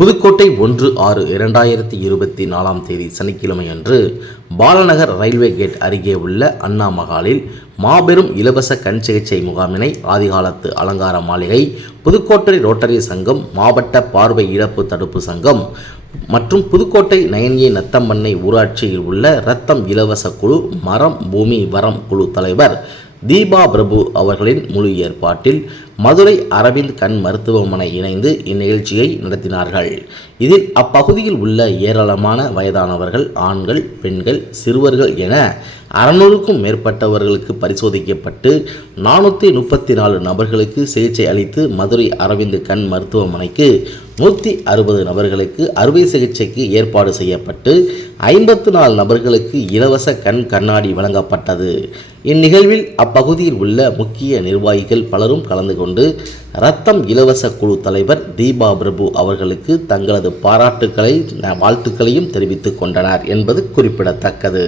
புதுக்கோட்டை ஒன்று ஆறு இரண்டாயிரத்தி இருபத்தி நாலாம் தேதி சனிக்கிழமை அன்று பாலநகர் ரயில்வே கேட் அருகே உள்ள அண்ணா மகாலில் மாபெரும் இலவச கண் சிகிச்சை முகாமினை ஆதிகாலத்து அலங்கார மாளிகை புதுக்கோட்டை ரோட்டரி சங்கம் மாவட்ட பார்வை இழப்பு தடுப்பு சங்கம் மற்றும் புதுக்கோட்டை நயனியே நத்தம்பண்ணை ஊராட்சியில் உள்ள ரத்தம் இலவச குழு மரம் பூமி வரம் குழு தலைவர் தீபா பிரபு அவர்களின் முழு ஏற்பாட்டில் மதுரை அரவிந்த் கண் மருத்துவமனை இணைந்து இந்நிகழ்ச்சியை நடத்தினார்கள். இதில் அப்பகுதியில் உள்ள ஏராளமான வயதானவர்கள் ஆண்கள் பெண்கள் சிறுவர்கள் என அறநூறுக்கும் மேற்பட்டவர்களுக்கு பரிசோதிக்கப்பட்டு நானூற்றி முப்பத்தி நாலு நபர்களுக்கு சிகிச்சை அளித்து மதுரை அரவிந்த் கண் மருத்துவமனைக்கு நூற்றி அறுபது நபர்களுக்கு அறுவை சிகிச்சைக்கு ஏற்பாடு செய்யப்பட்டு ஐம்பத்து நாலு நபர்களுக்கு இலவச கண் கண்ணாடி வழங்கப்பட்டது. இந்நிகழ்வில் அப்பகுதியில் உள்ள முக்கிய நிர்வாகிகள் பலரும் கலந்து கொண்டு ரத்தம் இலவச குழு தலைவர் தீபா பிரபு அவர்களுக்கு தங்களது பாராட்டுக்களை வாழ்த்துக்களையும் தெரிவித்துக் கொண்டனர் என்பது குறிப்பிடத்தக்கது.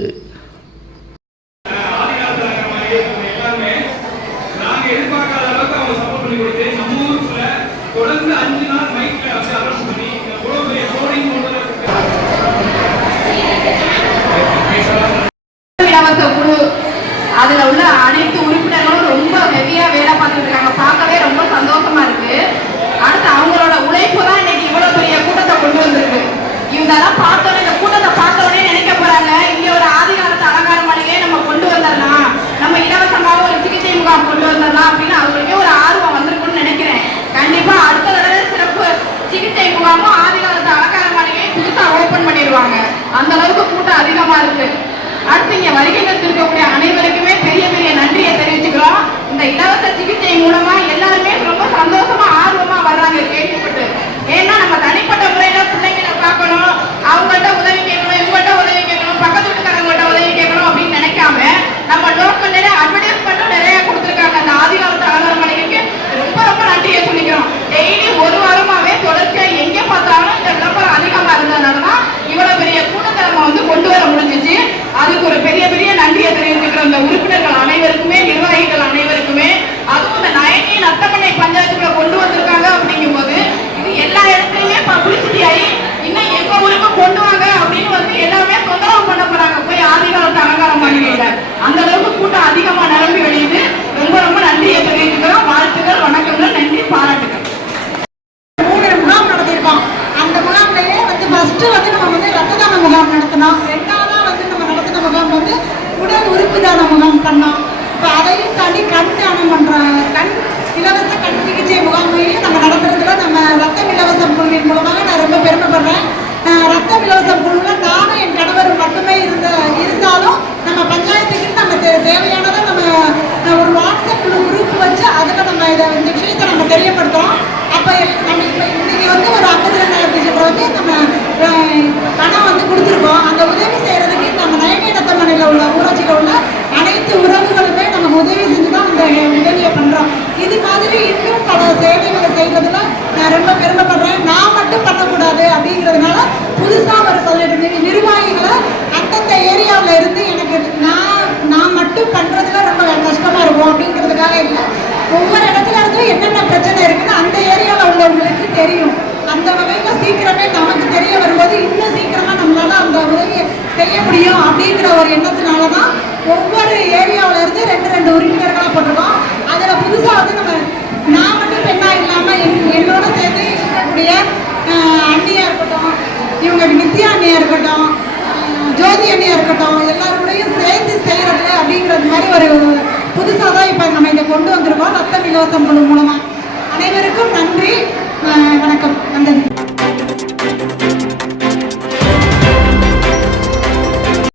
நாங்க உள்ள அனைத்து இந்த இலவச சிகிச்சை மூலமா நடத்தினோம் ரெண்டாவதா வந்து நம்ம நடத்தின முகாம் வந்து உடல் உறுப்பு தான முகாம் பண்ணோம் இப்போ அதையும் தாண்டி கண் தானம் பண்றாங்க கண் இலவச கண் சிகிச்சை முகாமையும் நம்ம நடத்துறதுல நம்ம ரத்தம் இலவசம் குழுவின் மூலமாக நான் ரொம்ப பெருமைப்படுறேன். ரத்தம் இலவசம் குழுவில் நானும் என் கணவர் மட்டுமே இருந்த இருந்தாலும் நம்ம பஞ்சாயத்துக்கு நம்ம தே- தேவையானதை நம்ம ஒரு வாட்ஸ்அப் குழு குரூப் வச்சு அதில் நம்ம இதை இந்த விஷயத்தை நம்ம தெரியப்படுத்துறோம். அப்போ நம்ம இப்போ இன்னைக்கு வந்து ஒரு ஐம்பது ரெண்டாயிரத்தி சில்லரை வந்து நம்ம பணம் வந்து கொடுத்துருக்கோம். அந்த உதவி செய்யறதுக்கு நம்ம நயநீனத்தமனையில் உள்ள ஊராட்சியில் உள்ள அனைத்து உறவுகளுமே நமக்கு உதவி செஞ்சு தான் அந்த உதவியை பண்ணுறோம் இது மாதிரி இன்னும் பல சேவைகளை செய்வதில் நான் ரொம்ப பெருமைப்படுறேன் நான் மட்டும் பண்ணக்கூடாது அப்படிங்கிறதுனால புதுசாக ஒரு பதினெட்டு நிர்- நிர்வாகிகளை அந்தந்த ஏரியாவில் இருந்து எனக்கு நான் நான் மட்டும் பண்ணுறதுல ரொம்ப கஷ்டமாக இருக்கும் அப்படிங்கிறதுக்காக இல்லை ஒவ்வொரு இடத்துல இருந்தும் என்னென்ன பிரச்சனை இருக்குன்னு அந்த ஏரியாவில் உள்ளவங்களுக்கு தெரியும் அந்த வகையில் சீக்கிரமே நமக்கு தெரிய வரும்போது இன்னும் சீக்கிரமா நம்மளால அந்த உதவியை செய்ய முடியும் அப்படிங்கிற ஒரு எண்ணத்தினால தான் ஒவ்வொரு ஏரியாவில இருந்து ரெண்டு ரெண்டு உறுப்பினர்களாக போட்டிருக்கோம். அதில் புதுசாக வந்து நம்ம நான் மட்டும் பெண்ணாக இல்லாமல் என் என்னோட சேர்ந்து இருக்கக்கூடிய அண்ணியாக இருக்கட்டும் இவங்க நித்யா அண்ணியாக இருக்கட்டும் ஜோதி அண்ணியாக இருக்கட்டும் எல்லாருடையும் சேர்ந்து செய்கிறது அப்படிங்கிறது மாதிரி ஒரு புதுசாக தான் இப்போ நம்ம இதை கொண்டு வந்திருக்கோம். ரத்தம் இலவசம் குழு மூலமாக